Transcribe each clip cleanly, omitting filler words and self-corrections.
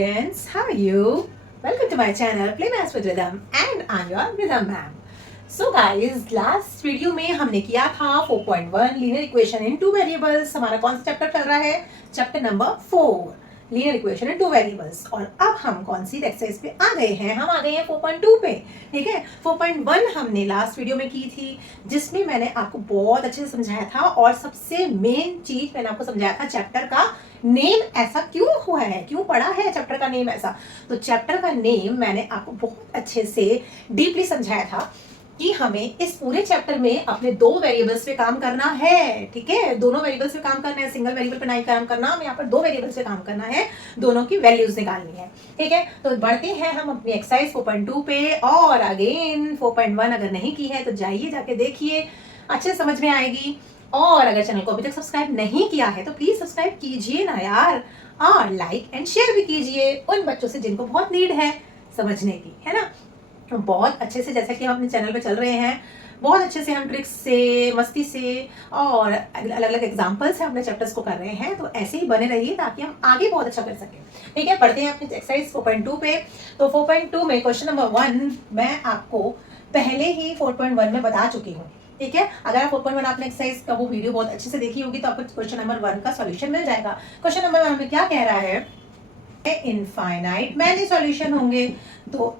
students, how are you? Welcome to my channel Play Maths with Rhythm and I'm your Rhythm ma'am. So guys, last video में हमने किया था 4.1 linear equation in two variables. हमारा कौन सा chapter चल रहा है? Chapter number 4 linear equation in two variables. और अब हम कौन सी एक्सरसाइज पे आ गए हैं? हम आ गए हैं 4.2 पे. ठीक है, 4.1 हमने लास्ट वीडियो में की थी जिसमें मैंने आपको बहुत अच्छे से समझाया था और सबसे मेन चीज मैंने आपको समझाया था चैप्टर का नेम ऐसा क्यों हुआ है, क्यों पड़ा है चैप्टर का नेम ऐसा. तो चैप्टर का नेम मैंने आपको बहुत अच्छे से डीपली समझाया था कि हमें इस पूरे चैप्टर में अपने दो वेरिएबल्स पे काम करना है. ठीक है, दोनों वेरिएबल्स पे काम करना है, सिंगल वेरिएबल पे नहीं काम करना. हमें यहाँ पर दो वेरिएबल्स पे काम करना है, दोनों की वैल्यूज निकालनी है. ठीक है, तो बढ़ते हैं हम अपनी एक्सरसाइज 4.2 पे. और अगेन 4.1 अगर नहीं की है तो जाइए जाके देखिए, अच्छे समझ में आएगी. और अगर चैनल को अभी तक सब्सक्राइब नहीं किया है तो प्लीज सब्सक्राइब कीजिए ना यार, और लाइक एंड शेयर भी कीजिए उन बच्चों से जिनको बहुत नीड है समझने की, है ना. तो बहुत अच्छे से, जैसे कि हम अपने चैनल पे चल रहे हैं, बहुत अच्छे से हम ट्रिक्स से, मस्ती से और अलग अलग एग्जाम्पल से अपने चैप्टर्स को कर रहे हैं. तो ऐसे ही बने रहिए ताकि हम आगे बहुत अच्छा कर सकें. ठीक है, पढ़ते हैं अपनी एक्सरसाइज 4.2 पे. तो 4.2 में क्वेश्चन नंबर 1 मैं आपको पहले ही 4.1 में बता चुकी हूँ. ठीक है, अगर आप 4.1 आपने एक्सरसाइज का वो वीडियो बहुत अच्छे से देखी होगी तो आपको क्वेश्चन नंबर 1 का सॉल्यूशन मिल जाएगा. क्वेश्चन नंबर 1 में क्या कह रहा है? इनफाइनाइट मैनी सॉल्यूशन होंगे. तो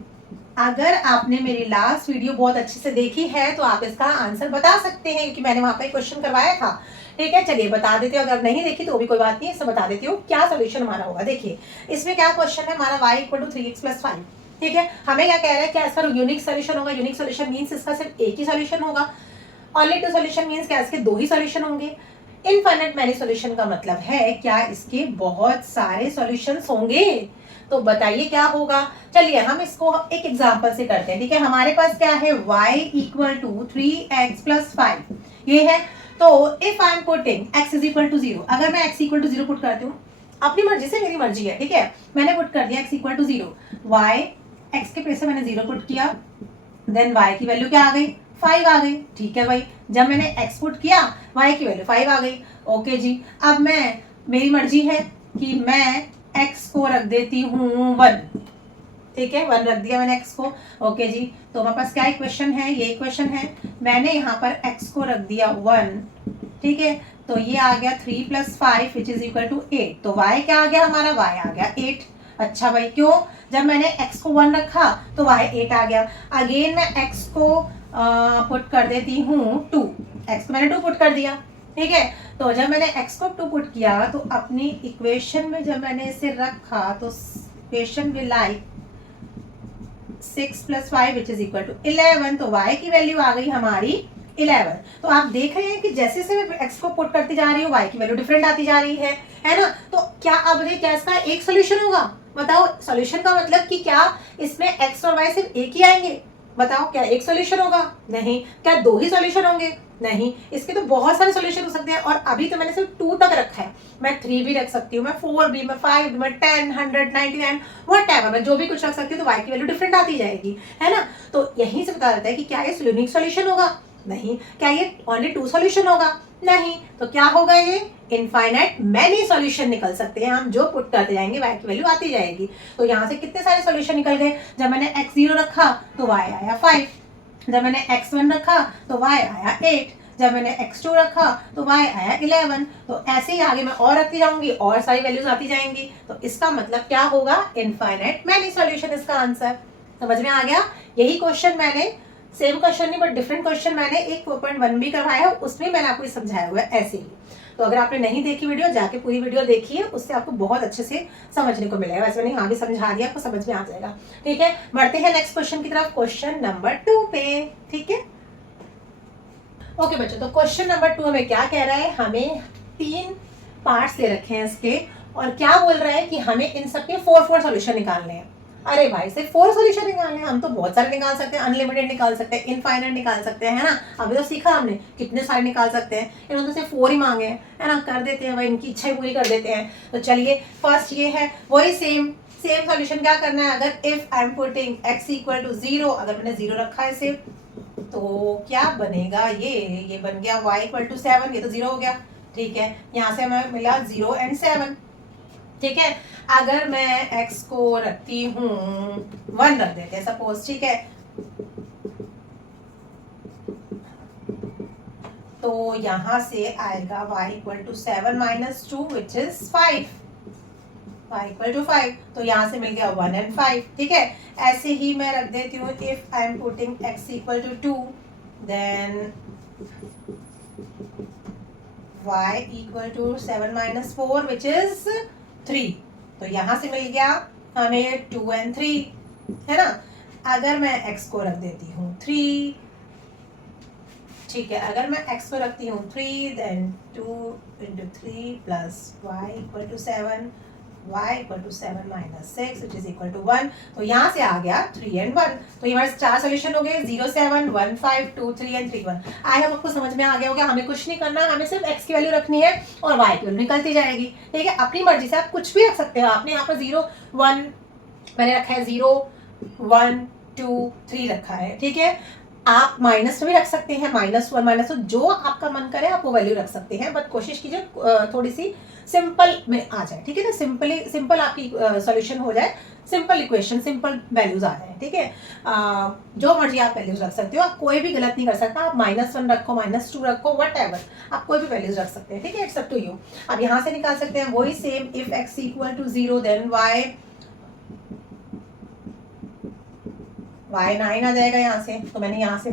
अगर आपने मेरी लास्ट वीडियो बहुत अच्छे से देखी है तो आप इसका आंसर बता सकते हैं क्योंकि मैंने वहां पर क्वेश्चन करवाया था. ठीक है, चलिए बता देते हो. अगर नहीं देखी तो भी कोई बात नहीं, इससे बता देती हूँ क्या सोल्यूशन हमारा होगा. देखिए इसमें क्या क्वेश्चन है हमारा, y = 3x + 5. ठीक है, हमें क्या कह रहा है, क्या इसका यूनिक सोल्यूशन होगा? यूनिक सोल्यूशन मींस इसका सिर्फ एक ही सोल्यूशन होगा. ओनली टू सोल्यूशन मींस क्या इसके दो ही सोल्यूशन होंगे. इनफाइनाइट मैनी सोल्यूशन का मतलब है क्या इसके बहुत सारे सॉल्यूशंस होंगे. तो बताइए क्या होगा. चलिए हम इसको एक एग्जांपल से करते हैं. ठीक है, हमारे पास क्या है, y = 3x + 5 ये है. तो if I am putting x = 0, अगर मैं x = 0 पुट करती हूँ, अपनी मर्जी से, मेरी मर्जी है. ठीक है, मैंने पुट कर दिया x = 0, y x के प्लेस पे मैंने 0 पुट किया, देन y की वैल्यू क्या आ गई, 5 आ गई. ठीक है भाई, जब मैंने x पुट किया y की वैल्यू 5 आ गई. ओके जी, अब मेरी मर्जी है कि मैं x को रख देती हूँ 1. ठीक है, 1 रख दिया मैंने x को. ओके जी, तो हमारे पास क्या इक्वेशन है, ये इक्वेशन है. मैंने यहाँ पर x को रख दिया 1. ठीक है, तो ये आ गया 3 + 5 = 8. तो y क्या आ गया हमारा, y आ गया 8. अच्छा भाई, क्यों? जब मैंने x को 1 रखा तो y 8 आ गया. अगेन मैं x को पुट कर देती हूँ 2. x को मैंने 2 पुट कर दिया. ठीक है, तो जब मैंने x को 2 पुट किया तो अपनी इक्वेशन में जब मैंने इसे रखा तो इक्वेशन विल लाइक 6 + 5 = 11. तो y की वैल्यू आ गई हमारी 11. तो आप देख रहे हैं कि जैसे से मैं x को पुट करती जा रही हूँ y की वैल्यू डिफरेंट आती जा रही है ना. तो क्या अब क्या इसका एक सोल्यूशन होगा? बताओ, सोल्यूशन का मतलब कि क्या इसमें x और y सिर्फ एक ही आएंगे? बताओ, क्या एक सोल्यूशन होगा? नहीं. क्या दो ही सोल्यूशन होंगे? नहीं. इसके तो बहुत सारे सोल्यूशन हो सकते हैं और अभी तो मैंने सिर्फ 2 तक रखा है. मैं 3 भी रख सकती हूँ, मैं 4 भी, मैं 5 भी, मैं 10, 100, 99 व्हाटएवर, मैं जो भी कुछ रख सकती हूँ. तो y की वैल्यू डिफरेंट आती जाएगी, है ना. तो यहीं से बता देता है कि क्या ये यूनिक सोल्यूशन होगा? नहीं. क्या ये ओनली 2 सोल्यूशन होगा? नहीं. तो क्या होगा, ये इनफाइनाइट मैनी सॉल्यूशन निकल सकते हैं. हम जो पुट करते जाएंगे y की वैल्यू आती जाएगी. तो यहाँ से कितने सारे सॉल्यूशन निकल गए. जब मैंने x0 रखा तो y आया 5. जब मैंने x1 रखा तो y आया 8. जब मैंने x2 रखा तो y आया 11. तो ऐसे ही आगे मैं और रखती जाऊंगी और सारी वैल्यूज आती जाएंगी. तो इसका मतलब क्या होगा, इनफाइनाइट मैनी सॉल्यूशन इसका आंसर. समझ में आ गया. यही क्वेश्चन मैंने, सेम क्वेश्चन नहीं बट डिफरेंट क्वेश्चन मैंने एक 4.1 भी करवाया है, उसमें मैंने आपको समझाया हुआ है ऐसे ही. तो अगर आपने नहीं देखी वीडियो, जाके पूरी वीडियो देखिए, उससे आपको बहुत अच्छे से समझने को मिलेगा. वैसे मैंने यहाँ भी समझा दिया, आपको समझ में आ जाएगा. ठीक है, बढ़ते हैं नेक्स्ट क्वेश्चन की तरफ, क्वेश्चन नंबर 2 पे. ठीक है, ओके बच्चों, तो क्वेश्चन नंबर 2 हमें क्या कह रहा है, हमें 3 पार्ट्स ले रखे हैं इसके और क्या बोल रहा है कि हमें इन सबके 4 सॉल्यूशन निकालने हैं. अरे भाई, सिर्फ 4 सॉल्यूशन निकालने हैं? हम तो बहुत सारे निकाल सकते हैं, अनलिमिटेड निकाल सकते हैं, इनफाइनाइट निकाल सकते हैं, है ना. अभी तो सीखा हमने कितने सारे निकाल सकते हैं. इन्होंने तो सिर्फ 4 ही मांगे हैं, है ना. कर देते हैं भाई, इनकी इच्छा ही पूरी कर देते हैं. तो चलिए, फर्स्ट ये है वही सेम सॉल्यूशन. क्या करना है, अगर if I am putting x = 0, अगर मैंने 0 रखा है सिर्फ, तो क्या बनेगा, ये बन गया y = 7. ये तो 0 हो गया. ठीक है, यहाँ से हमें मिला 0 और 7. ठीक है, अगर मैं x को रखती हूँ 1 रख देते हैं सपोज, ठीक है, तो यहाँ से आएगा y equal to 7 minus 2 which is 5, y equal to 5, तो यहाँ से मिल गया 1 एंड 5, ठीक है। ऐसे ही मैं रख देती हूँ if I am putting x equal to 2 then y equal to 7 minus 4 which is 3, तो यहाँ से मिल गया हमें 2 एंड 3, है ना। अगर मैं x को रख देती हूँ 3, ठीक है, अगर मैं x को रखती हूँ 3 then 2 into 3 plus y equal to 7, y equal to 7 minus 6 which is equal to 1, तो यहाँ से आ गया 3 एंड 1, तो ये हमारे 4 सोल्यूशन हो गए 0 7 1 5 2 3 एंड 3 1। आई होप आपको समझ में आ गया होगा, हमें कुछ नहीं करना, हमें सिर्फ x की वैल्यू रखनी है और y की वैल्यू निकलती जाएगी, ठीक है। अपनी मर्जी से आप कुछ भी रख सकते हो, आपने यहाँ पर 0 1 मैंने रखा है, 0 1 2 3 रखा है, ठीक है। आप माइनस में भी रख सकते हैं, -1 -2, जो आपका मन करे आप वो वैल्यू रख सकते हैं, बट कोशिश कीजिए थोड़ी सी सिंपल में आ जाए, ठीक है ना, सिंपल आपकी सॉल्यूशन हो जाए, सिंपल इक्वेशन सिंपल वैल्यूज आ जाए, ठीक है। जो मर्जी आप वैल्यूज रख सकते हो, आप कोई भी गलत नहीं कर सकता, आप -1 रखो -2 रखो व्हाटएवर, आप कोई भी वैल्यूज रख सकते हैं, ठीक है, इट्स अप टू यू। अब यहाँ से निकाल सकते हैं वही same, if x equal to 0 then y 9 आ जाएगा यहाँ से, तो मैंने यहाँ से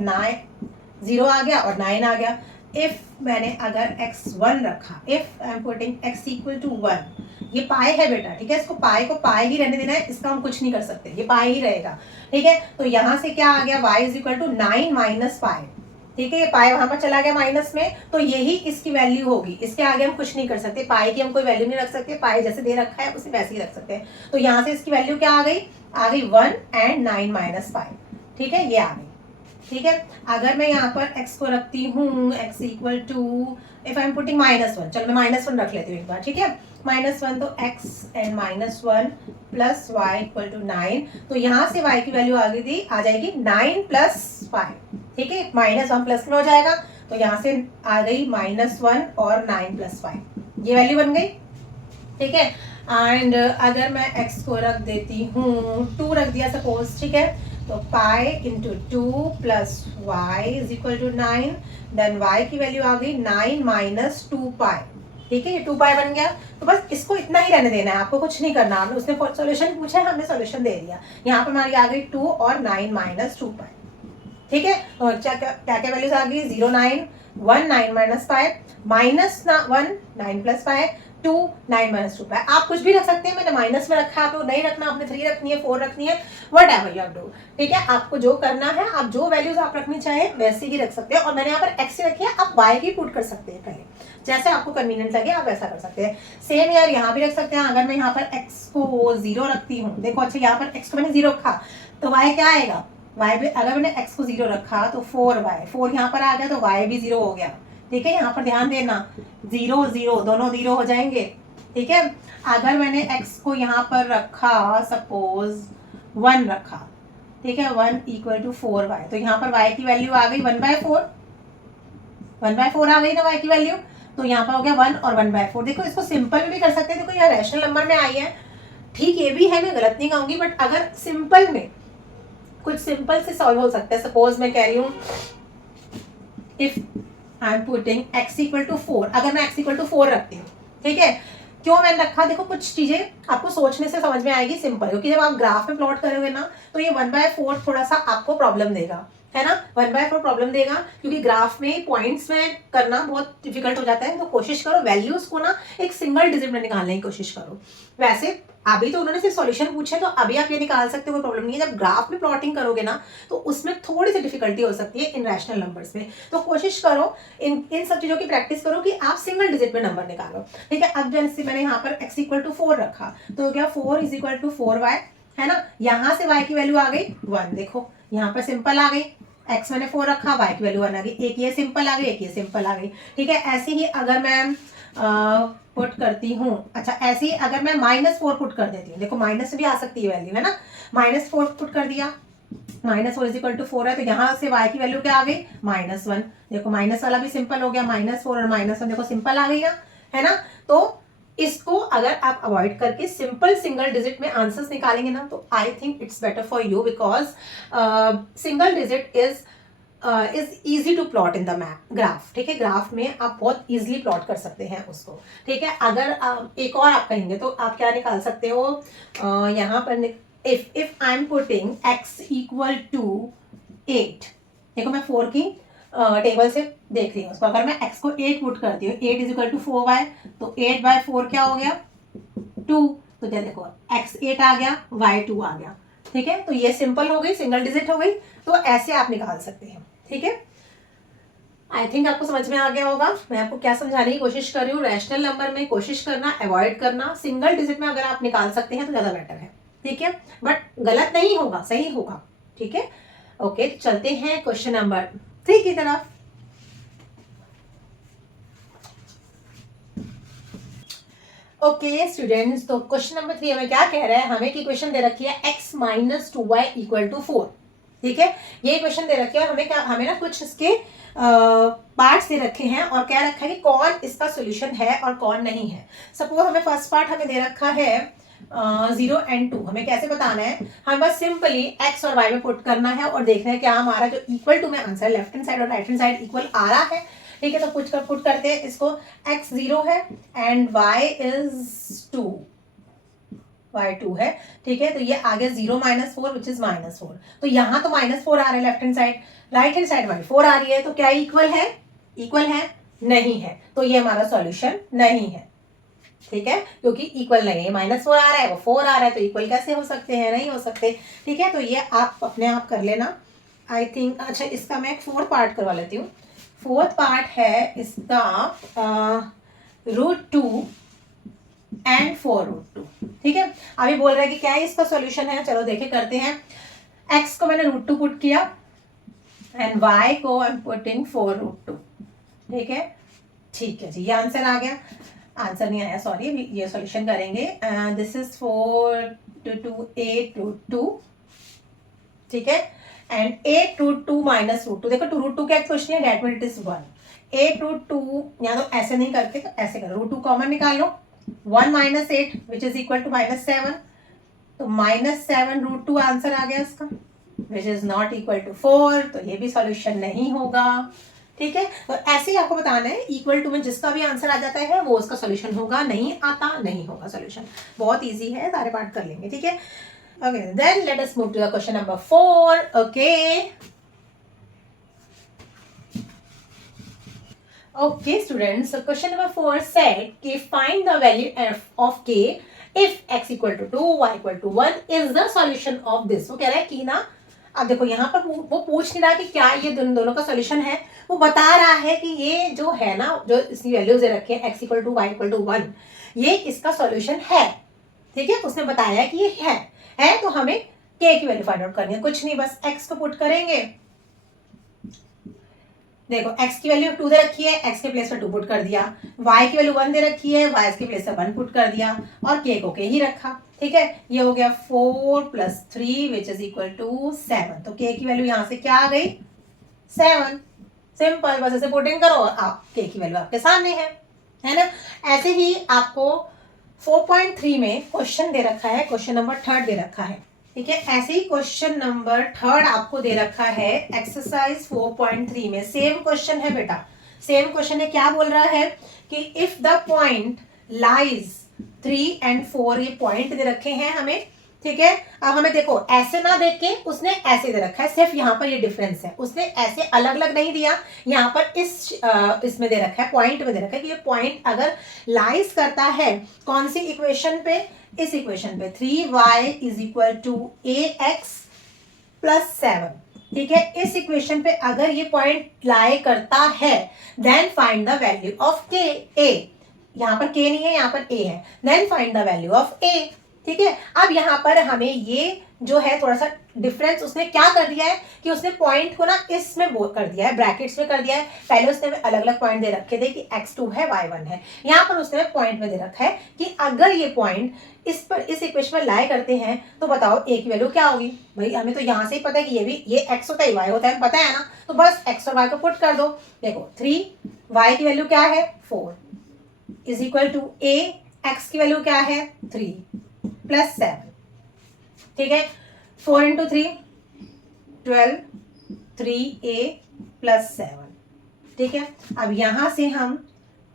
0 आ गया और 9 आ गया। इफ मैंने अगर x 1 रखा, if I am putting x equal to 1, ये पाए है बेटा, ठीक है, इसको पाए को पाए ही रहने देना है, इसका हम कुछ नहीं कर सकते, ये पाए ही रहेगा, ठीक है। तो यहाँ से क्या आ गया, y is equal to 9 minus pi, ठीक है, ये पाए वहां पर चला गया माइनस में, तो यही इसकी वैल्यू होगी, इसके आगे हम कुछ नहीं कर सकते, पाए की हम कोई वैल्यू नहीं रख सकते, पाए जैसे दे रखा है उसे वैसे ही रख सकते हैं। तो यहाँ से इसकी वैल्यू क्या आ गई 1 एंड 9 माइनस 5, ठीक है, ये आ गई, ठीक है। अगर मैं यहाँ पर x को रखती हूँ x equal to, if I am putting -1, चलो मैं -1 रख लेती हूँ एक बार, ठीक है, -1, तो x and -1 plus y equal to 9, तो यहाँ से y की वैल्यू आ जाएगी 9 प्लस 5, ठीक है, -1 प्लस में हो जाएगा, तो यहाँ से आ गई -1 और 9 प्लस 5, ये वैल्यू बन गई, ठीक है। एंड अगर मैं x को रख देती हूँ 2 रख दिया सपोज, ठीक है, तो pi into 2 plus y is equal to 9, then y की वैल्यू आ गई 9 माइनस 2 पाई, ठीक है, ये 2 पाई बन गया। तो बस इसको इतना ही रहने देना है, आपको कुछ नहीं करना, हमने उसने सॉल्यूशन पूछा है, हमने सॉल्यूशन दे दिया, यहाँ पर हमारी आ गई 2 और 9 माइनस 2 पाई, ठीक है। तो क्या क्या वैल्यूज आ गई, 0 9 1 9 माइनस 5 -1 9 प्लस 5 2 9 माइनस 2 पाई, आप कुछ भी रख सकते हैं, मैंने माइनस में रखा, आपको नहीं रखना, आपने 3 रखनी है 4 रखनी है, what ever you have do, ठीक है। आपको जो करना है, आप जो वैल्यूज आप रखनी चाहे वैसे ही रख सकते हैं, और मैंने यहाँ पर x रखी है, आप y की पुट कर सकते हैं, पहले जैसे आपको कन्वीनियंट लगे आप वैसा कर सकते हैं। सेम यार यहाँ भी रख सकते हैं, अगर मैं यहाँ पर x को 0 रखती हूँ, देखो अच्छा यहाँ पर x को मैंने 0 रखा, तो y क्या आएगा, y भी, अगर मैंने x को 0 रखा तो 4 यहाँ पर आ गया, तो y भी 0 हो गया, ठीक है। यहाँ पर ध्यान देना 0 0 दोनों 0 हो जाएंगे, ठीक है। अगर मैंने x को यहाँ पर रखा सपोज 1 रखा, ठीक है, 1 इक्वल टू 4y, तो यहाँ पर y की वैल्यू आ गई 1/4, 1/4 आ गई ना y की वैल्यू, तो यहाँ पर हो गया 1 और 1/4। देखो इसको सिंपल में भी कर सकते हैं, देखो यहाँ रैशनल नंबर में आई है, ठीक, ये भी है, मैं गलत नहीं कहूंगी, बट अगर सिंपल में कुछ सिंपल से सॉल्व हो सकता है, सपोज मैं कह रही हूँ if I am putting x equal to 4, अगर मैं x इक्वल टू 4 रखती हूँ, ठीक है, क्यों मैंने रखा, देखो कुछ चीजें आपको सोचने से समझ में आएगी सिंपल, क्योंकि जब आप ग्राफ में प्लॉट करोगे ना, तो ये 1/4 थोड़ा सा आपको प्रॉब्लम देगा, है ना, 1/4 प्रॉब्लम देगा, क्योंकि ग्राफ में पॉइंट्स में करना बहुत डिफिकल्ट हो जाता है, तो कोशिश करो वैल्यूज को ना एक सिंगल डिजिट में निकालने की कोशिश करो। वैसे अभी तो उन्होंने सिर्फ सॉल्यूशन पूछे, तो अभी आप ये निकाल सकते हो, कोई प्रॉब्लम नहीं है। जब ग्राफ में प्लॉटिंग करोगे ना, तो उसमें थोड़ी सी डिफिकल्टी हो सकती है इन रैशनल नंबर्स में, तो कोशिश करो इन सब चीजों की प्रैक्टिस करो कि आप सिंगल डिजिट में नंबर निकालो, ठीक है। अब जैसे मैंने यहाँ पर x इक्वल टू 4 रखा, तो हो गया 4 इज इक्वल टू 4y, है ना, यहाँ से y की वैल्यू आ गई 1, देखो यहाँ पर सिंपल आ गई, x मैंने 4 रखा, y की वैल्यू 1 आ गई, एक ये सिंपल आ गई, एक ये सिंपल आ गई, ठीक है। ऐसे ही अगर मैं पुट करती हूँ, अच्छा ऐसे ही अगर मैं -4 पुट कर देती हूँ, देखो माइनस भी आ सकती है वैल्यू, है ना, -4 पुट कर दिया, -4 इज इक्वल टू 4 है, तो यहाँ से y की वैल्यू क्या आ गई -1, देखो माइनस वाला भी सिंपल हो गया, -4 और -1 देखो सिंपल आ गई ना, है ना। तो इसको अगर आप अवॉइड करके सिंपल सिंगल डिजिट में आंसर्स निकालेंगे ना, तो I think it's better for you, because single digit is easy to plot in the map graph. ठीक है, ग्राफ में आप बहुत इजीली प्लॉट कर सकते हैं उसको। ठीक है, अगर एक और आप कहेंगे तो आप क्या निकाल सकते हो, यहाँ पर if I am putting x equal to 8, देखो मैं 4 की टेबल से देख रही हूँ उसको, अगर मैं x को 8 पुट करती हूँ, 8 इज इक्वल टू 4y, तो 8/4 क्या हो गया 2, तो क्या देखो x 8 आ गया, y 2 आ गया। ठीक है, तो ये सिंपल हो गई, सिंगल डिजिट हो गई, तो ऐसे आप निकाल सकते हैं। ठीक है, आई थिंक आपको समझ में आ गया होगा मैं आपको क्या समझाने की कोशिश कर रही हूँ। रैशनल नंबर में कोशिश करना अवॉइड करना, सिंगल डिजिट में अगर आप निकाल सकते हैं तो ज़्यादा बेटर है। ठीक है, बट गलत नहीं होगा, सही होगा। ठीक है, ओके, चलते हैं क्वेश्चन नंबर 3 की तरफ। ओके स्टूडेंट्स, तो क्वेश्चन नंबर 3 हमें क्या कह रहा है, हमें की क्वेश्चन दे रखी है x - 2y = 4। ठीक है, ये क्वेश्चन दे रखी है और हमें क्या, हमें ना कुछ इसके पार्ट्स दे रखे हैं और क्या रखा है कि कौन इसका सोल्यूशन है और कौन नहीं है। सपोज हमें फर्स्ट पार्ट हमें दे रखा है 0 and 2, हमें कैसे बताना है, हम बस सिंपली x और y में पुट करना है और देखना है क्या हमारा जो इक्वल टू में आंसर लेफ्ट हैंड साइड और राइट हैंड साइड इक्वल आ रहा है। ठीक है, तो पुट करते हैं इसको, x 0 है एंड y इज 2, y 2 है। ठीक है, तो ये आ गया 0 - 4 विच इज -4, तो यहाँ तो -4 आ रहा है left hand side, right hand side हमारी 4 आ रही है, तो क्या इक्वल है, इक्वल है नहीं है, तो ये हमारा सॉल्यूशन नहीं है। ठीक है, क्योंकि इक्वल नहीं है, -4 आ रहा है, वो 4 आ रहा है, तो इक्वल कैसे हो सकते हैं, नहीं हो सकते। ठीक है, तो ये आप अपने आप कर लेना। आई थिंक अच्छा, इसका मैं एक 4th पार्ट करवा लेती हूँ। 4th पार्ट है इसका √2 एंड 4√2। ठीक है, अभी बोल रहा है कि क्या है इसका सॉल्यूशन है, चलो देखे करते हैं। x को मैंने √2 पुट किया एंड y को आई एम पुटिंग 4√2। ठीक है, ठीक है जी, ये आंसर आ गया, आंसर नहीं आया सॉरी, ये सॉल्यूशन करेंगे। This is 4 × 8√2। ठीक है, एंड 8√2 - √2, देखो 2√2 क्या क्वेश्चन है, डेट मीन इट इज 1। 8√2 या तो ऐसे नहीं करके तो ऐसे करो, √2 कॉमन निकाल लो, 1 - 8 विच इज इक्वल टू -7, तो -7√2 आंसर आ गया इसका, which is not equal to 4, तो ये भी सॉल्यूशन नहीं होगा। ठीक है, तो ऐसे ही आपको बताना है, इक्वल टू में जिसका भी आंसर आ जाता है वो उसका सॉल्यूशन होगा, नहीं आता नहीं होगा सॉल्यूशन। बहुत इजी है, सारे पार्ट कर लेंगे। ठीक है, okay, then let us move to the question number 4। Okay students, so question number 4 said कि find the value of k if x = 2 y = 1 is the solution of this। वो कह रहा है कि ना, अब देखो यहाँ पर वो पूछ नहीं रहा कि क्या ये दोनों का सॉल्यूशन है, वो बता रहा है कि ये जो है ना, जो इसकी वैल्यूज दे रखे हैं x = 2 y = 1, ये इसका सॉल्यूशन है। ठीक है, उसने बताया कि ये है, तो हमें k की वैल्यू फाइंड आउट करनी है, कुछ नहीं, बस x को पुट करेंगे। देखो x की वैल्यू 2 दे रखी है, x के प्लेस पर 2 पुट कर दिया, y की वैल्यू 1 दे रखी है, y के प्लेस पर 1 पुट कर दिया और k को k ही रखा। ठीक है, ये हो गया 4 + 3 विच इज इक्वल टू 7, तो k की वैल्यू यहाँ से क्या आ गई 7। सिंपल, बस ऐसे पुटिंग करो, आप k की वैल्यू आपके सामने है ना। ऐसे ही आपको 4.3 में क्वेश्चन दे रखा है, क्वेश्चन नंबर 3 दे रखा है। ठीक है, ऐसे ही क्वेश्चन नंबर 3 आपको दे रखा है एक्सरसाइज 4.3 में, सेम क्वेश्चन है बेटा, सेम क्वेश्चन है। क्या बोल रहा है कि if the point lies 3 and 4, ये पॉइंट दे रखे हैं हमें। ठीक है, अब हमें देखो ऐसे ना देख के उसने ऐसे दे रखा है, सिर्फ यहाँ पर ये डिफरेंस है, उसने ऐसे अलग अलग नहीं दिया, यहाँ पर इसमें दे रखा है, पॉइंट में दे रखा है कि ये पॉइंट अगर लाइज करता है कौन सी इक्वेशन पे, इस इक्वेशन पे 3y = ax + 7। ठीक है, इस इक्वेशन पे अगर ये पॉइंट लाई करता है, then find the value of k, a, यहाँ पर k नहीं है, यहाँ पर a है, then find the value of a। ठीक है, अब यहाँ पर हमें ये जो है थोड़ा सा डिफरेंस, उसने क्या कर दिया है कि उसने पॉइंट को ना इसमें कर दिया है, ब्रैकेट्स में कर दिया है। पहले उसने अलग अलग पॉइंट दे रखे थे कि x2 है y1 है, यहाँ पर उसने पॉइंट में दे रखा है कि अगर ये पॉइंट इस इक्वेशन में लाई करते हैं तो बताओ a की वैल्यू क्या होगी। भाई हमें तो यहाँ से ही पता है कि ये x होता है y होता है, पता है ना, तो बस x और y को पुट कर दो। देखो 3, y की वैल्यू क्या है 4 = a x की वैल्यू क्या है 3 प्लस 7, ठीक है। 4 इंटू 3 12, 3a प्लस 7, ठीक है। अब यहां से हम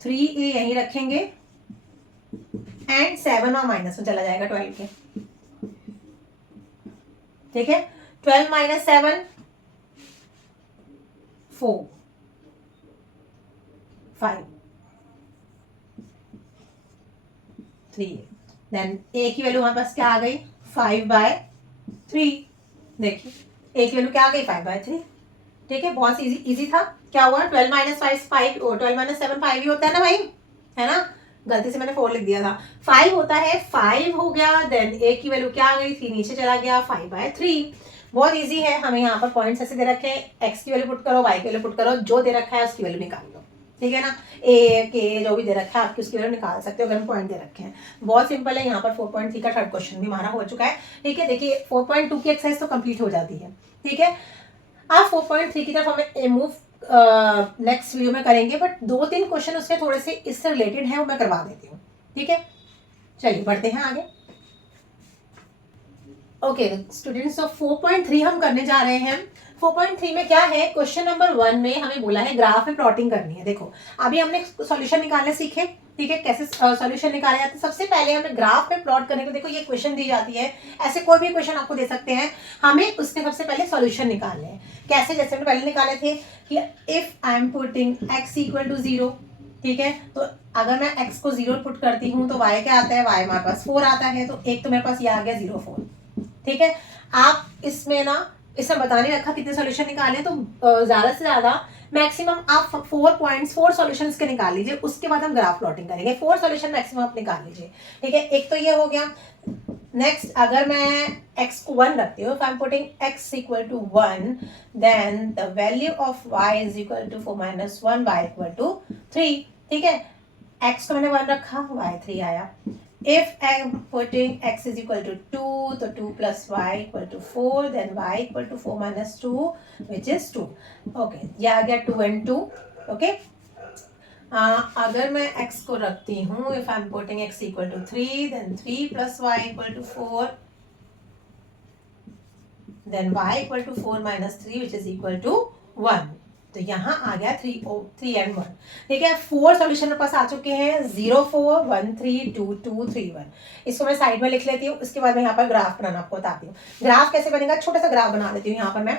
3a यहीं रखेंगे एंड 7 और माइनस में चला जाएगा 12 के, ठीक है। 12 माइनस 7 4 5 3, देन a की वैल्यू हमारे पास क्या आ गई 5/3, देखिए a की वैल्यू क्या आ गई 5/3, ठीक है। बहुत इजी था। क्या हुआ 12 माइनस 5 12 माइनस 7 5 ही होता है ना भाई, है ना, गलती से मैंने 4 लिख दिया था, 5 होता है, 5 हो गया, देन a की वैल्यू क्या आ गई 3 नीचे चला गया 5/3। बहुत इजी है, हमें यहाँ पर पॉइंट्स ऐसे दे रखे हैं, x की वैल्यू पुट करो, y की वैल्यू पुट करो, जो दे रखा है उसकी वैल्यू निकाल लो, ठीक है ना। a के जो भी दे रखा है आपकी उसकी वैल्यू निकाल सकते हो अगर हम पॉइंट दे रखे हैं। बहुत सिंपल है। यहाँ पर 4.3 का थर्ड क्वेश्चन भी हमारा हो चुका है, ठीक है। देखिए 4.2 की एक्सरसाइज तो कंप्लीट हो जाती है, ठीक है। आप 4.3 की तरफ हमें मूव नेक्स्ट वीडियो में करेंगे, बट 2-3 क्वेश्चन उसके थोड़े से इससे रिलेटेड है, वो मैं करवा देती हूँ, ठीक है। चलिए बढ़ते हैं आगे। ओके स्टूडेंट्स, तो 4.3 हम करने जा रहे हैं। 4.3 में क्या है, क्वेश्चन नंबर 1 में हमें बोला है ग्राफ में प्लॉटिंग करनी है। देखो अभी हमने सॉल्यूशन निकालने सीखे, ठीक है, कैसे सॉल्यूशन निकाले जाते हैं। सबसे पहले हमें ग्राफ में प्लॉट करने को, देखो ये क्वेश्चन दी जाती है, ऐसे कोई भी क्वेश्चन आपको दे सकते हैं, हमें उसके सबसे पहले सॉल्यूशन निकालने हैं। कैसे, जैसे हमने पहले निकाले थे कि if I am putting x equal to 0, ठीक है, तो अगर मैं x को 0 पुट करती हूँ तो y क्या आता है, y हमारे पास 4 आता है, तो एक तो मेरे पास ये आ गया 0 4, ठीक है। आप इसमें ना, इसमें बता नहीं रखा कितने सॉल्यूशन निकाले, तो ज्यादा से ज्यादा मैक्सिमम आप 4 सॉल्यूशंस के निकाल लीजिए, उसके बाद हम ग्राफ प्लॉटिंग करेंगे। 4 सॉल्यूशन मैक्सिमम आप निकाल लीजिए, ठीक है। एक तो ये हो गया। नेक्स्ट अगर मैं x को 1 रखती हूँ, if I'm putting x equal to 1, then the value of y is equal to 4 minus 1, y equal to 3, ठीक है। x को मैंने 1 रखा, y 3 आया। If I am putting x is equal to 2, तो 2 plus y equal to 4, then y equal to 4 minus 2, which is 2. Okay, ये आ गया 2 and 2. Okay. अगर मैं x को रखती हूँ, if I am putting x equal to 3, then 3 plus y equal to 4, then y equal to 4 minus 3, which is equal to 1. तो यहाँ आ गया 3 and 1, ठीक है। 4 सॉल्यूशन मेरे पास आ चुके हैं, 0 4 1 3 2 2 3 1। इसको मैं साइड में लिख लेती हूँ, उसके बाद मैं यहाँ पर ग्राफ बनाना आपको बताती हूँ। ग्राफ कैसे बनेगा, छोटा सा ग्राफ बना लेती हूँ। यहाँ पर मैं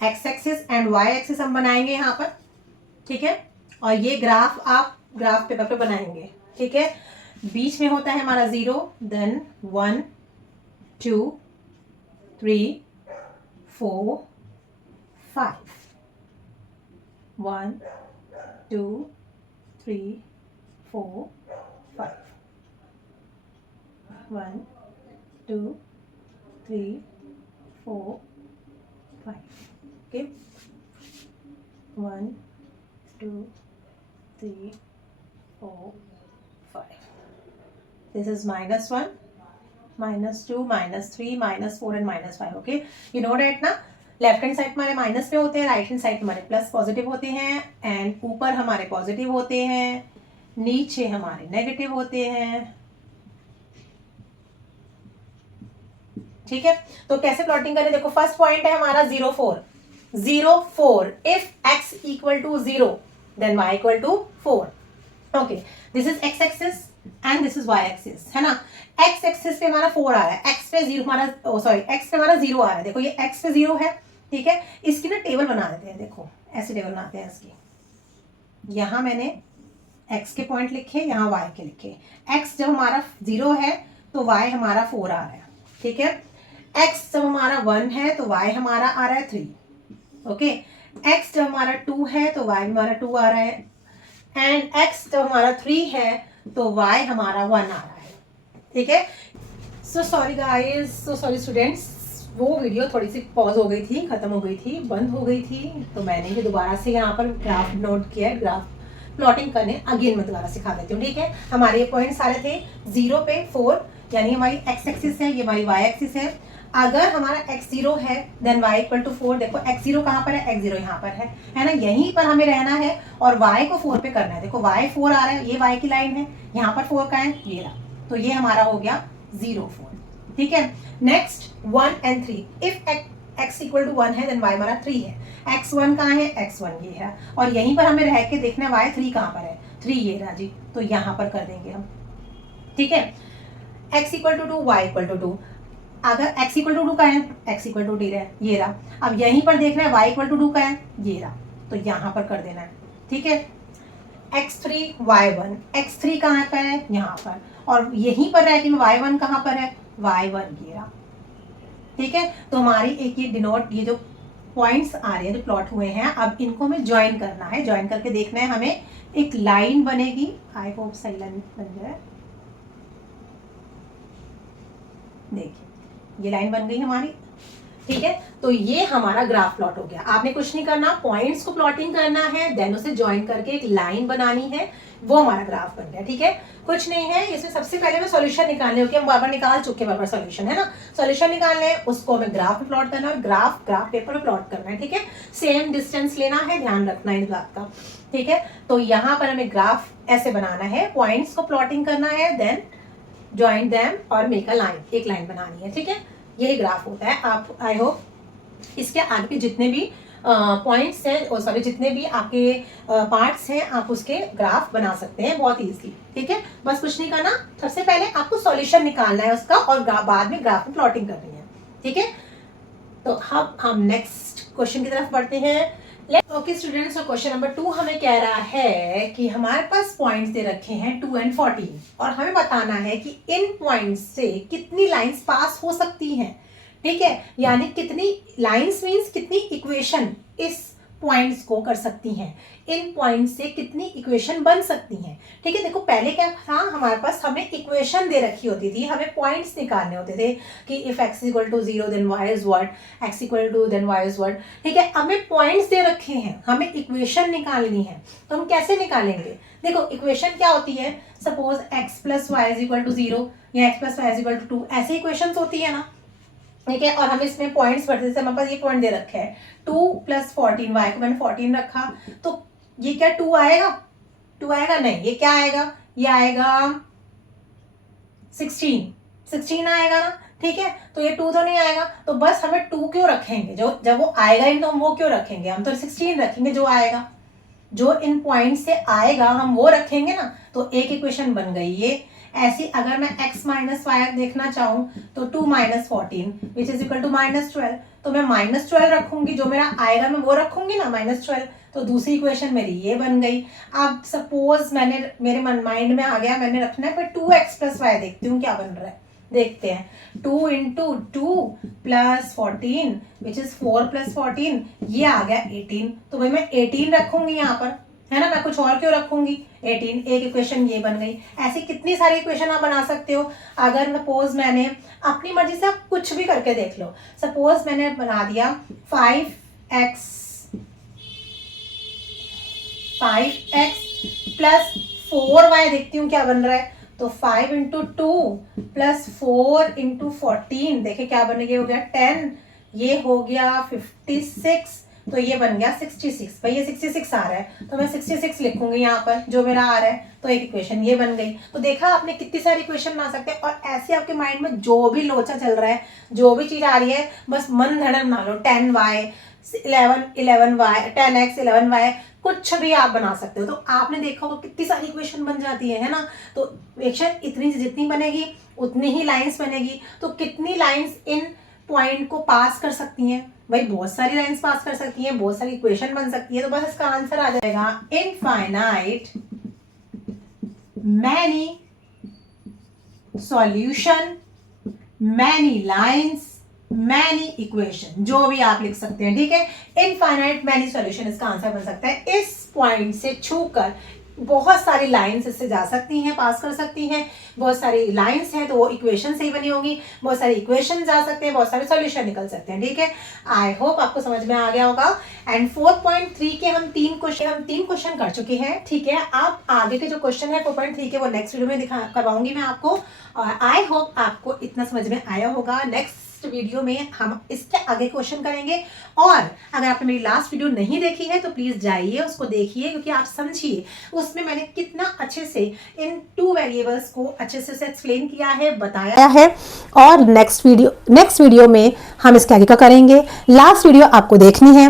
x axis and y axis हम बनाएंगे यहाँ पर, ठीक है। और ये ग्राफ आप ग्राफ पेपर पे बनाएंगे, ठीक है। बीच में होता है हमारा 0, then 1 2 3 4 5, 1 2 3 4 5, 1 2 3 4 5, okay, 1 2 3 4 5. This is -1, -2, -3, -4 and -5. Okay, you know that ना, लेफ्ट हैंड साइड हमारे माइनस पे होते हैं, राइट हैंड साइड हमारे प्लस पॉजिटिव होते हैं, एंड ऊपर हमारे पॉजिटिव होते हैं, नीचे हमारे नेगेटिव होते हैं, ठीक है। तो कैसे प्लॉटिंग करें, देखो फर्स्ट पॉइंट है हमारा 0 4, 0 4, if x equal to 0 then y equal to 4। Okay, this is x axis and this is y axis, है ना। x एक्सिस पे हमारा 4 आ रहा है, x पे 0 हमारा, सॉरी x पे हमारा 0 आ रहा है। देखो ये x पे 0 है, ठीक है। इसकी ना टेबल बना देते हैं, देखो ऐसे टेबल बनाते हैं इसकी। यहाँ मैंने x के पॉइंट लिखे, यहाँ y के लिखे। x जब हमारा 0 है तो y हमारा 4 आ रहा है, ठीक है। x जब हमारा 1 है तो y हमारा आ रहा है 3, ओके। x जब हमारा 2 है तो y हमारा 2 आ रहा है, एंड x जब हमारा 3 है तो y हमारा 1 आ रहा है, ठीक है। So sorry guys, so sorry students, वो वीडियो थोड़ी सी पॉज हो गई थी, खत्म हो गई थी, बंद हो गई थी, तो मैंने भी दोबारा से यहाँ पर ग्राफ नोट किया है। ग्राफ प्लॉटिंग करने अगेन मैं दोबारा सिखा देती हूँ, ठीक है। हमारे ये पॉइंट सारे थे 0 पे 4, यानी हमारी x एक्सिस है, ये हमारी y एक्सिस है। अगर हमारा x0 है देन y इक्वल टू 4। देखो x0 कहाँ पर है, x0 यहाँ पर है ना, यहीं पर हमें रहना है और y को 4 पे करना है। देखो y 4 आ रहा है, ये y की लाइन है, यहाँ पर 4 का है, ये रहा, तो ये हमारा हो गया 0 4। ठीक है, next 1 and 3। If x equal to 1 है देन y हमारा 3 है। x1 कहाँ है, x1 ये है, और यहीं पर हमें रह के देखना है y3 कहाँ पर है, 3 ये रहा जी, तो यहाँ पर कर देंगे हम। ठीक है, x equal to 2, y equal to 2। अगर x इक्वल टू 2 का है, x इक्वल टू 2 है, ये रहा। अब यहीं पर देखना है y इक्वल टू 2 का है, ये रहा, तो यहाँ पर कर देना है। ठीक है, x3 y1, x3 कहाँ पर है, यहाँ पर, और यहीं पर रह के y1 कहाँ पर है, y1 ये रहा। ठीक है, तो हमारी एक ये डिनोट, ये जो पॉइंट्स आ रहे हैं जो प्लॉट हुए हैं, अब इनको हमें ज्वाइन करना है। ज्वाइन करके देखना है हमें एक लाइन बनेगी। आई होप सही लाइन बन जाए। देखिए ये लाइन बन गई हमारी। ठीक है, तो ये हमारा ग्राफ प्लॉट हो गया। आपने कुछ नहीं करना, पॉइंट्स को प्लॉटिंग करना है, देन उसे ज्वाइन करके एक लाइन बनानी है, वो हमारा ग्राफ बन गया। ठीक है, कुछ नहीं है इसमें। सबसे पहले हमें सॉल्यूशन निकालने होगी, हम बार निकाल चुके हैं, बार सॉल्यूशन है ना। सॉल्यूशन निकालने हैं, उसको हमें ग्राफ में प्लॉट करना है, ग्राफ पेपर में प्लॉट करना है। ठीक है, सेम डिस्टेंस लेना है, ध्यान रखना है इस बात का। ठीक है, तो यहाँ पर हमें ग्राफ ऐसे बनाना है, पॉइंट्स को प्लॉटिंग करना है, देन ज्वाइन देम और मेक अ लाइन, एक लाइन बनानी है। ठीक है, यही ग्राफ होता है। आप आई होप इसके आगे के जितने भी पॉइंट्स हैं, सॉरी जितने भी आपके पार्ट्स हैं, आप उसके ग्राफ बना सकते हैं बहुत इजीली। ठीक है, बस कुछ नहीं करना, सबसे पहले आपको सॉल्यूशन निकालना है उसका और बाद में ग्राफ में प्लॉटिंग करनी है। ठीक है, तो अब हम नेक्स्ट क्वेश्चन की तरफ बढ़ते हैं। ओके स्टूडेंट्स, तो क्वेश्चन नंबर 2 हमें कह रहा है कि हमारे पास पॉइंट्स दे रखे हैं 2 and 14 और हमें बताना है कि इन पॉइंट्स से कितनी लाइंस पास हो सकती हैं। ठीक है, यानी कितनी लाइंस मींस कितनी इक्वेशन इस पॉइंट्स को कर सकती हैं, इन पॉइंट्स से कितनी इक्वेशन बन सकती हैं। ठीक है, देखो पहले क्या था हमारे पास, हमें इक्वेशन दे रखी होती थी, हमें पॉइंट्स निकालने होते थे कि if x equal to 0 then y is what, x equal to then y is what. ठीक है, हमें पॉइंट्स दे रखे हैं, हमें इक्वेशन निकालनी है, तो हम कैसे निकालेंगे। देखो इक्वेशन क्या होती है, suppose x plus y is equal to 0 या x plus y is equal to 2, ऐसी इक्वेशन होती है ना। ठीक है, और हम इसमें पॉइंट्स भरते थे, हमारे पास ये पॉइंट दे रखे हैं 2 + 14, y को मैंने 14 रखा, तो ये क्या 2 आएगा, 2 आएगा नहीं, ये क्या आएगा, ये आएगा 16 आएगा ना। ठीक है, तो ये 2 तो नहीं आएगा, तो बस हमें 2 क्यों रखेंगे, जो जब वो आएगा ही तो हम वो क्यों रखेंगे, हम तो 16 रखेंगे, जो आएगा, जो इन पॉइंट से आएगा हम वो रखेंगे ना, तो एक इक्वेशन बन गई ये। ऐसी अगर मैं x माइनस वाई देखना चाहूँ तो 2 - 14 विच इज इक्वल टू -12, तो मैं -12 रखूंगी, जो मेरा आएगा मैं वो रखूंगी ना -12, तो दूसरी इक्वेशन मेरी ये बन गई। अब सपोज मैंने मेरे माइंड में आ गया, मैंने रखना है पर 2x + y, देखती हूँ क्या बन रहा है, देखते हैं। 2 × 2 + 14 विच इज 4 + 14, ये आ गया 18, तो भाई मैं 18 रखूंगी यहाँ पर, है ना, मैं कुछ और क्यों रखूंगी 18, एक इक्वेशन ये बन गई। ऐसी कितनी सारी इक्वेशन आप बना सकते हो। अगर सपोज मैंने अपनी मर्जी से, आप कुछ भी करके देख लो, सपोज मैंने बना दिया 5x + 4y, देखती हूँ क्या बन रहा है, तो 5 × 2 + 4 × 14, देखे क्या बन गया, हो गया 10, ये हो गया 56, तो ये बन गया 66। भाई ये 66 आ रहा है, तो मैं 66 लिखूंगी यहाँ पर, जो मेरा आ रहा है, तो एक इक्वेशन ये बन गई। तो देखा आपने कितनी सारी इक्वेशन बना सकते हैं। और ऐसे आपके माइंड में जो भी लोचा चल रहा है, जो भी चीज आ रही है, बस मन धड़न बना लो, 10y 11y 10x 11y, कुछ भी आप बना सकते हो। तो आपने देखा होगा कितनी सारी इक्वेशन बन जाती है ना। तो इक्वेशन इतनी जितनी बनेगी उतनी ही लाइंस बनेगी। तो कितनी लाइंस इन पॉइंट को पास कर सकती हैं, भाई बहुत सारी लाइंस पास कर सकती हैं, बहुत सारी इक्वेशन बन सकती है। तो बस इसका आंसर आ जाएगा infinite many solution, many lines, many equation, जो भी आप लिख सकते हैं। ठीक है, इनफाइनाइट मैनी सॉल्यूशन इसका आंसर बन सकता है। इस पॉइंट से छूकर बहुत सारी लाइंस इससे जा सकती हैं, पास कर सकती हैं। बहुत सारी लाइंस हैं तो वो इक्वेशन से ही बनी होंगी, बहुत सारी इक्वेशन जा सकते हैं, बहुत सारे सॉल्यूशन निकल सकते हैं। ठीक है, आई होप आपको समझ में आ गया होगा। एंड 4.3 के हम तीन क्वेश्चन कर चुके हैं। ठीक है, अब आगे के जो क्वेश्चन है 4.3 के, वो नेक्स्ट वीडियो में करवाऊंगी मैं आपको। और आई होप आपको इतना समझ में आया होगा। नेक्स्ट नेक्स्ट वीडियो में हम इसके आगे क्वेश्चन करेंगे। और अगर आपने मेरी लास्ट वीडियो नहीं देखी है तो प्लीज जाइए उसको देखिए, क्योंकि आप समझिए उसमें मैंने कितना अच्छे से इन 2 वेरिएबल्स को अच्छे से एक्सप्लेन किया है, बताया है। और नेक्स्ट वीडियो में हम इसके आगे का करेंगे। लास्ट वीडियो आपको देखनी है,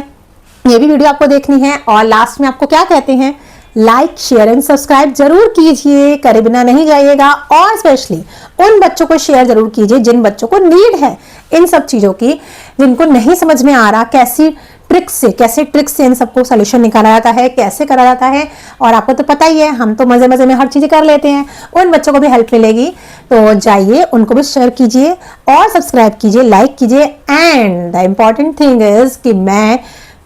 ये भी वीडियो आपको देखनी है। और लास्ट में आपको क्या कहते हैं, लाइक शेयर एंड सब्सक्राइब जरूर कीजिए, करे बिना नहीं जाइएगा। और स्पेशली उन बच्चों को शेयर जरूर कीजिए जिन बच्चों को नीड है इन सब चीजों की, जिनको नहीं समझ में आ रहा कैसे ट्रिक्स से इन सबको सोल्यूशन निकाला जाता है, कैसे करा जाता है। और आपको तो पता ही है, हम तो मजे मजे में हर चीज कर लेते हैं, उन बच्चों को भी हेल्प मिलेगी। तो जाइए उनको भी शेयर कीजिए और सब्सक्राइब कीजिए, लाइक कीजिए। And the important thing is कि मैं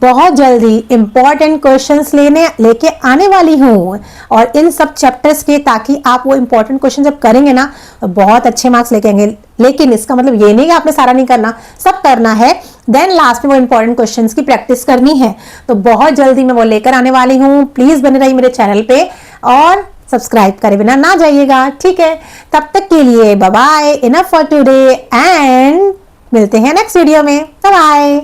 बहुत जल्दी इंपॉर्टेंट क्वेश्चंस लेके आने वाली हूँ और इन सब चैप्टर्स के, ताकि आप वो इंपॉर्टेंट क्वेश्चन जब करेंगे ना तो बहुत अच्छे मार्क्स लेके आएंगे। लेकिन इसका मतलब ये नहीं कि आपने सारा नहीं करना, सब करना है। देन लास्ट में वो इंपॉर्टेंट क्वेश्चंस की प्रैक्टिस करनी है। तो बहुत जल्दी मैं वो लेकर आने वाली हूँ। प्लीज बने रहिए मेरे चैनल पे और सब्सक्राइब करे बिना ना जाइएगा, ठीक है। तब तक के लिए bye bye, enough for today, and मिलते हैं नेक्स्ट वीडियो में। Bye bye.